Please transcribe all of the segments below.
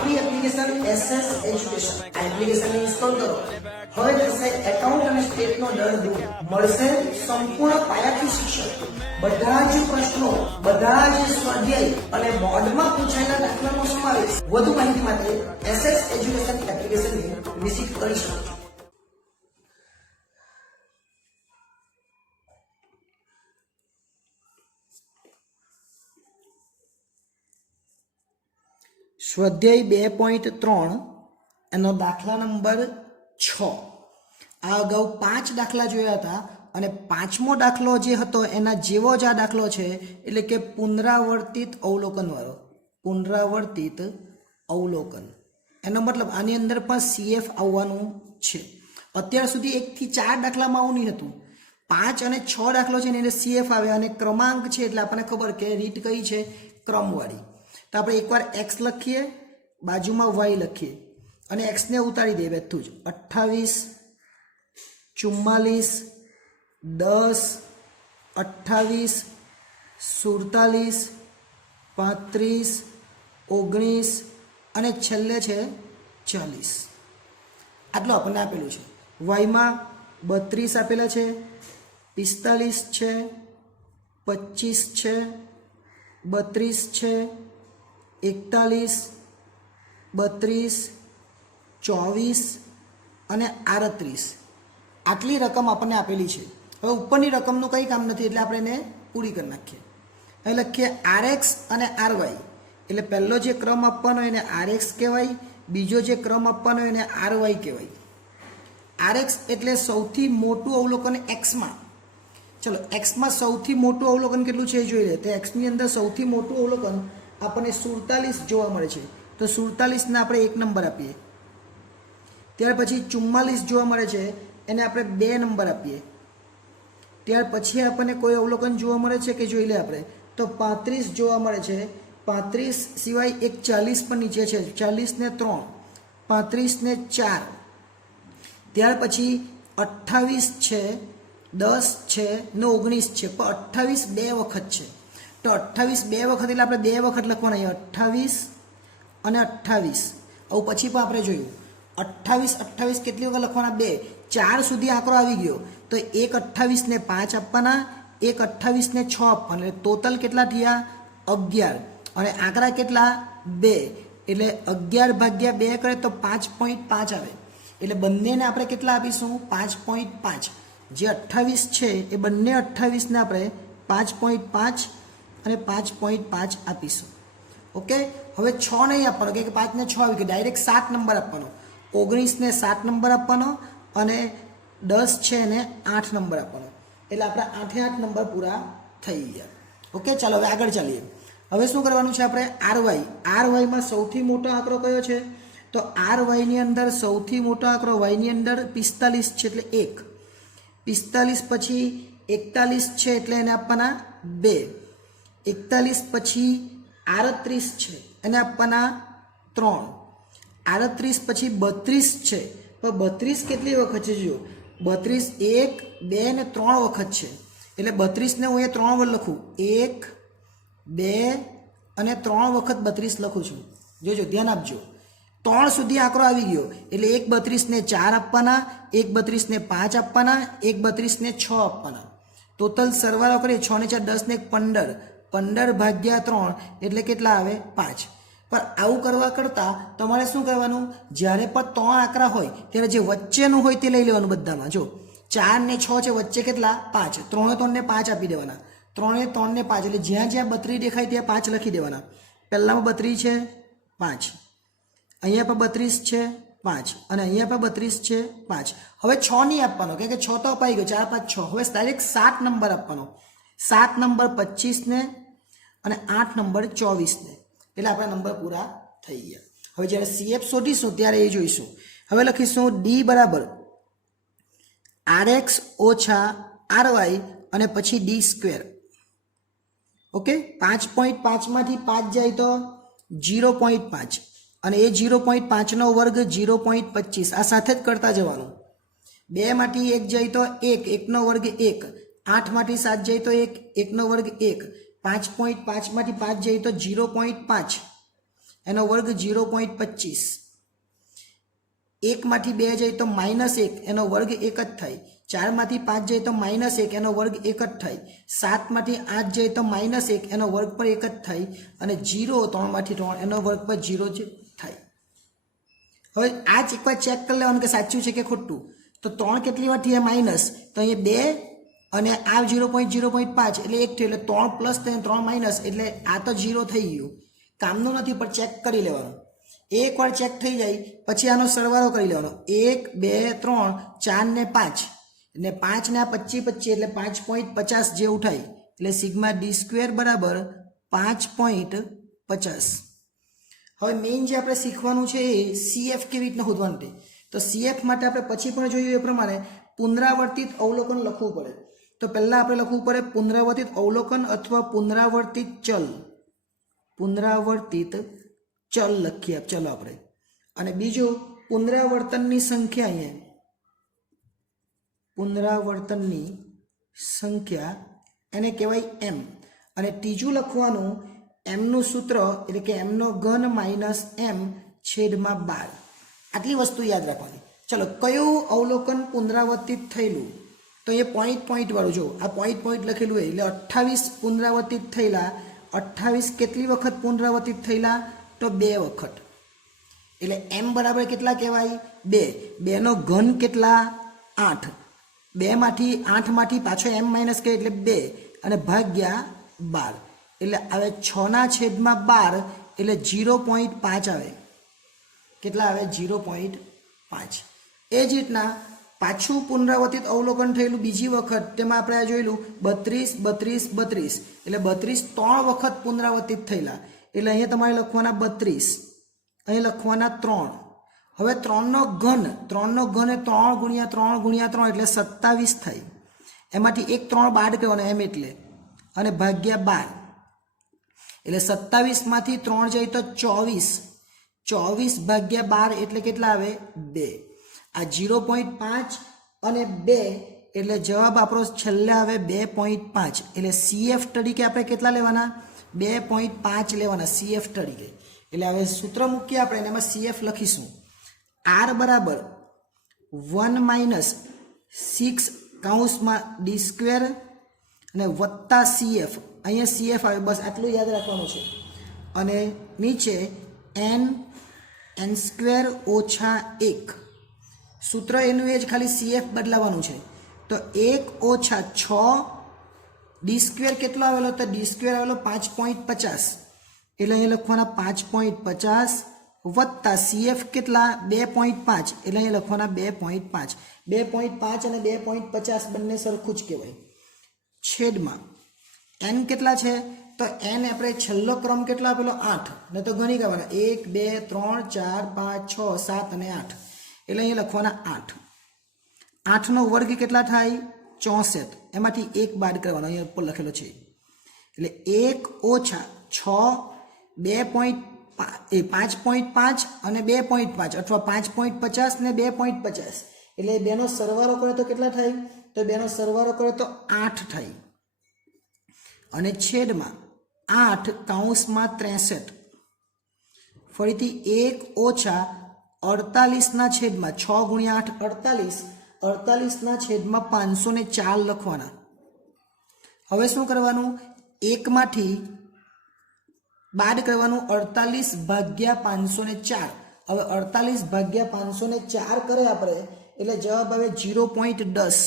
આપણી application SS education application install કરો. હવે થશે એકાઉન્ટ અને સ્ટેટનો ડર દૂર. મળશે સંપૂર્ણ પાયાથી શિક્ષણ. બધા જ પ્રશ્નો, બધા જ સ્વાધ્યાય અને બોર્ડમાં પૂછાયેલા દાખલાનો સમાવેશ. વધુ માહિતી માટે SS એજ્યુકેશન એપ્લિકેશનને વિઝિટ કરી શકો છો. સ્વાધ્યાય 2.3 એનો દાખલા નંબર 6. આ અગાઉ 5 દાખલા જોયા હતા અને પાંચમો દાખલો જે હતો એના જેવો જ આ દાખલો છે, એટલે કે પુનરાવર્તિત અવલોકન વાળો. પુનરાવર્તિત અવલોકન એનો મતલબ આની અંદર પણ CF આવવાનું છે. અત્યાર સુધી 1 થી 4 દાખલામાં આવું નહીં હતું. 5 અને 6 દાખલો છે ને એને CF આવે અને ક્રમાંક છે એટલે આપણને ખબર કે રીત કઈ છે, ક્રમવાળી. તો આપણે એકવાર x લખીએ, બાજુમાં y લખીએ અને x ને ઉતારી દઈએ બધું જ. 28, 44, 10, 28, 47, 35, 19 અને છેલ્લે છે 40. આટલું આપણને આપેલું છે. વાયમાં 32 આપેલા છે, 45 છે, 25 છે, 32 છે, 41, 32, 24 અને 38. આટલી રકમ આપણને આપેલી છે. હવે ઉપરની રકમનું કંઈ કામ નથી એટલે આપણે એને પૂરી કરી નાખીએ. હવે લખીએ RX અને RY. એટલે પહેલો જે ક્રમ આપવાનો એને RX કહેવાય, બીજો જે ક્રમ આપવાનો એને RY કહેવાય. RX એટલે સૌથી મોટું અવલોકન Xમાં. ચલો Xમાં સૌથી મોટું અવલોકન કેટલું છે એ જોઈ લે. તો Xની અંદર સૌથી મોટું અવલોકન આપણને 47 જોવા મળે છે. તો 47 ને આપણે 1 નંબર આપીએ. ત્યાર પછી 44 જોવા મળે છે, એને આપણે 2 નંબર આપીએ. ત્યાર પછી આપણને કોઈ અવલોકન જોવા મળે છે કે જોઈ લે આપણે. તો 35 જોવા મળે છે. 35 સિવાય એક 40 પણ નીચે છે. 40 ને 3, 35 ને 4. ત્યાર પછી 28 છે, 10 છે ને 19 છે. પણ 28 2 વખત છે. તો 28 2 વખત એટલે આપણે 2 વખત લખવાના. 28 અને 28. આવું પછી પણ આપણે જોયું 28 28 કેટલી વખત લખવાના? 2. 4 સુધી આંકડો આવી ગયો તો એક 28 ને 5 આપવાના, એક 28 ને 6 આપવાના. એટલે ટોટલ કેટલા થયા? 11. અને આંકડા કેટલા? 2. એટલે 11 ભાગ્યા 2 કરે તો 5.5 આવે. એટલે બંનેને આપણે કેટલા આપીશું? 5.5. જે 28 છે એ બંને 28 ને આપણે 5.5 અને 5.5 આપીશું. ઓકે. હવે 6 નહીં આપવાનો કે 5 ને 6 આવી ગયો, ડાયરેક્ટ 7 નંબર આપવાનો. 19 ને 7 નંબર આપવાનો અને 10 છે એને 8 નંબર આપવાનો. એટલે આપણા 8 8 નંબર પૂરા થઈ ગયા. ઓકે. ચાલો હવે આગળ ચાલીએ. હવે શું કરવાનું છે આપણે? RYમાં સૌથી મોટો આંકડો કયો છે? તો RYની અંદર સૌથી મોટો આંકડો yની અંદર 45 છે એટલે 1. 45 પછી 41 છે એટલે એને આપવાના 2. 41 પછી 38 છે એને આપવાના 3. 38 પછી 32 છે. પણ 32 કેટલી વખત છે? જો 32 1, 2 ને 3 વખત છે. એટલે 32 ને હું એ 3 વાર લખું. 1, 2 અને 3 વખત 32 લખું છું. જોજો, ધ્યાન આપજો. 3 સુધી આંકડો આવી ગયો એટલે એક 32 ને 4 આપવાના, એક 32 ને 5 આપવાના, એક 32 ને 6 આપવાના. ટોટલ સરવાળો કરીએ 6 ને 4 10 ને 15. 15 ભાગ્યા 3 એટલે કેટલા આવે? 5. પણ આવું કરવા કરતાં તમારે શું કરવાનું? જ્યારે પણ 3 આંકડા હોય ત્યારે જે વચ્ચેનું હોય તે લઈ લેવાનું બધામાં. જો 4 ને 6 છે, વચ્ચે કેટલા? 5. 3 3 ને 5 આપી દેવાના. 3 3 ને 5 એટલે જ્યાં જ્યાં 32 દેખાય ત્યાં 5 લખી દેવાના. પહેલામાં 32 છે, 5. અહીંયા પર 32 છે, 5. અને અહીંયા પર 32 છે, 5. હવે 6 નહીં આપવાનો કે 6 તો અપાઈ ગયો. 4 5 6. હવે ડાયરેક્ટ 7 નંબર આપવાનો. 7 નંબર 25 ને અને 8 નંબર 24 ને. એટલે આપણા નંબર પૂરા થઈ ગયા. હવે જ્યારે CF શોધીશું ત્યારે એ જોઈશું. હવે લખીશું D બરાબર RX ઓછા RY અને પછી D². ઓકે. 5.5 માંથી 5 જાય તો 0.5 અને એ 0.5 નો વર્ગ 0.25. આ સાથે જ કરતા જવાનું. 2 માંથી 1 જાય તો 1, 1 નો વર્ગ 1. 8 માંથી 7 જાય તો 1, 1 નો વર્ગ 1. 5.5 માંથી 5 જાય તો 0.5. એનો વર્ગ 0.25. 1માંથી 2 જાય તો -1 એનો વર્ગ 1 જ થાય. 4માંથી 5 જાય તો -1 એનો વર્ગ 1 જ થાય. 7માંથી 8 જાય તો -1 એનો વર્ગ પણ 1 જ થાય. અને 0 3માંથી 3 એનો વર્ગ પણ 0 જ થાય. હવે આ જ એકવાર ચેક કરી લેવાનું કે સાચું છે કે ખોટું. તો 3 કેટલી વાર થઈ માઇનસ, તો અહીંયા 2 અને આ 0.5 એટલે 1 થયું, એટલે 3 પ્લસ 3 માઇનસ, એટલે આ તો 0 થઈ ગયું. કામનું નથી પણ ચેક કરી લેવાનું. એકવાર ચેક થઈ જાય પછી આનો સરવાળો કરી લેવાનો. 1 2 3 4 ને 5 અને 5 ને આ 25 એટલે 5.50 જેવું થાય. એટલે સિગ્મા ડી સ્ક્વેર બરાબર 5.50. હવે મેઇન જે આપણે શીખવાનું છે એ CF કેવી રીતના શોધવાનું છે. તો CF માટે આપણે પછી પણ જોયું એ પ્રમાણે પુનરાવર્તિત અવલોકન લખવું પડે. તો પહેલાં આપણે લખવું પડે પુનરાવર્તિત અવલોકન અથવા પુનરાવર્તિત ચલ. પુનરાવર્તિત ચલ લખીએ ચલો આપણે. અને બીજું પુનરાવર્તનની સંખ્યા, અહીંયા પુનરાવર્તનની સંખ્યા એને કહેવાય m. અને ત્રીજું લખવાનું mનું સૂત્ર એટલે કે mનો ઘન માઇનસ m છેદમાં 12. આટલી વસ્તુ યાદ રાખવાની. ચલો કયું અવલોકન પુનરાવર્તિત થયેલું, તો એ પોઈન્ટ વાળું જો આ પોઈન્ટ લખેલું હોય એટલે 28 પુનરાવર્તિત થયેલા. 28 કેટલી વખત પુનરાવર્તિત થયેલા, તો 2 વખત. એટલે m બરાબર કેટલા કહેવાય, 2. 2નો ઘન કેટલા, 8. 8માંથી પાછો m માઇનસ કરે એટલે 2 અને ભાગ્યા 12 એટલે આવે 6/12 એટલે 0.5 આવે. કેટલા આવે, 0.5. એ જ રીતના પાછું પુનરાવર્તિત અવલોકન થયેલું બીજી વખત, તેમાં આપણે જોયેલું 32 32 એટલે 32 3 વખત પુનરાવર્તિત થયેલા. એટલે અહીંયા તમારે લખવાના 32, અહીં લખવાના 3. હવે 3નો ઘન એ 3 × 3 × 3 એટલે 27 થાય. એમાંથી એક 3 બાદ કરવાનો એમ એટલે, અને ભાગ્યા 12 એટલે 27માંથી 3 જાય તો 24. 24 ભાગ્યા 12 એટલે કેટલા આવે, 2. આ 0.5 અને 2 એટલે જવાબ આપણો છેલ્લે આવે 2.5. એટલે CF તરીકે આપણે કેટલા લેવાના, 2.5 લેવાના CF તરીકે. એટલે હવે સૂત્ર મૂકીએ આપણે, એમાં CF લખીશું. R બરાબર 1 - 6 કૌંસમાં d સ્ક્વેર અને વત્તા CF. અહીંયા CF આવે, બસ આટલું યાદ રાખવાનું છે. અને નીચે n સ્ક્વેર ઓછા 1. સૂત્ર એનું એ જ, ખાલી CF બદલાવાનું છે. તો 1 ઓછા 6 d સ્ક્વેર કેટલો આવેલો, તો d સ્ક્વેર આવેલો 5.50. એટલે અહીં લખવાના 5.50 વત્તા CF કેટલા, 2.5 એટલે અહીં લખવાના 2.5. 2.5 અને 2.50 બંને સરખું જ કહેવાય. છેદમાં n કેટલા છે, તો n આપણે છેલ્લો ક્રમ કેટલો આપેલો, 8. ને તો ગણી કરવાના 1 2 3 4 5 6 7 અને 8 એટલે અહીં લખવાના 8. 8નો વર્ગ કેટલા થાય, 64. એમાંથી 1 બાદ કરવાનો, અહીંયા ઉપર લખેલો છે. એટલે 1 ઓછા 6 5.5 અને 2.5 અથવા 5.50 ને 2.50 એટલે બેનો સરવાળો કરે તો કેટલા થાય, તો બેનો સરવાળો કરે તો 8 થાય. અને છેદમાં 8 કૌંસમાં 63. ફરીથી 1 ઓછા 48 ના છેદમાં 6 × 8 48. 48 ના છેદમાં 504 લખવાના. હવે શું કરવાનું, 1 માંથી બાદ કરવાનું 48 ભાગ્યા 504. હવે 48 ભાગ્યા 504 કરે આપણે એટલે જવાબ આવે 0.10.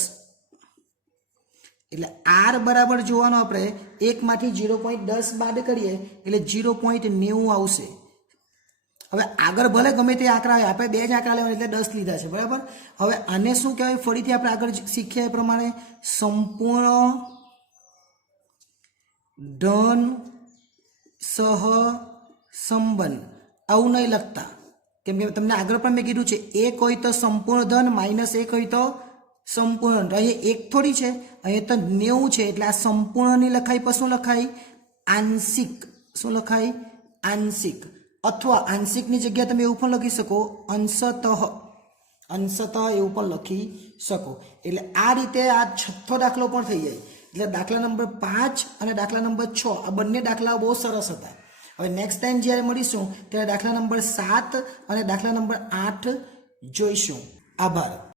એટલે R બરાબર જોવાનું આપણે 1 માંથી 0.10 બાદ કરીએ એટલે 0.90 આવશે. હવે આગળ ભલે ગમે તે આંકડા હોય, આપણે 2 જ આંકડા લેવાના એટલે 10 લીધા છે, બરાબર. હવે આને શું કહેવાય, ફરીથી આપણે આગળ શીખ્યા એ પ્રમાણે સંપૂર્ણ ધન સહસંબંધ. આવું નહીં લખતા, કેમ કે તમને આગળ પણ મેં કીધું છે, 1 હોય તો સંપૂર્ણ ધન, -1 હોય તો સંપૂર્ણ. અહીંયા 1 થોડી છે, અહીંયા તો 90 છે. એટલે આ સંપૂર્ણ નહીં લખાય, પણ શું લખાય, આંશિક. શું લખાય, આંશિક. અથવા આંશિકની જગ્યાએ તમે એવું પણ લખી શકો, અંશતઃ. અંશતઃ એવું પણ લખી શકો. એટલે આ રીતે આ 6થો દાખલો પણ થઈ જાય. એટલે દાખલા નંબર 5 અને દાખલા નંબર 6 આ બંને દાખલા બહુ સરસ હતા. હવે નેક્સ્ટ ટાઈમ જ્યારે મળીશું ત્યારે દાખલા નંબર 7 અને દાખલા નંબર 8 જોઈશું. આભાર.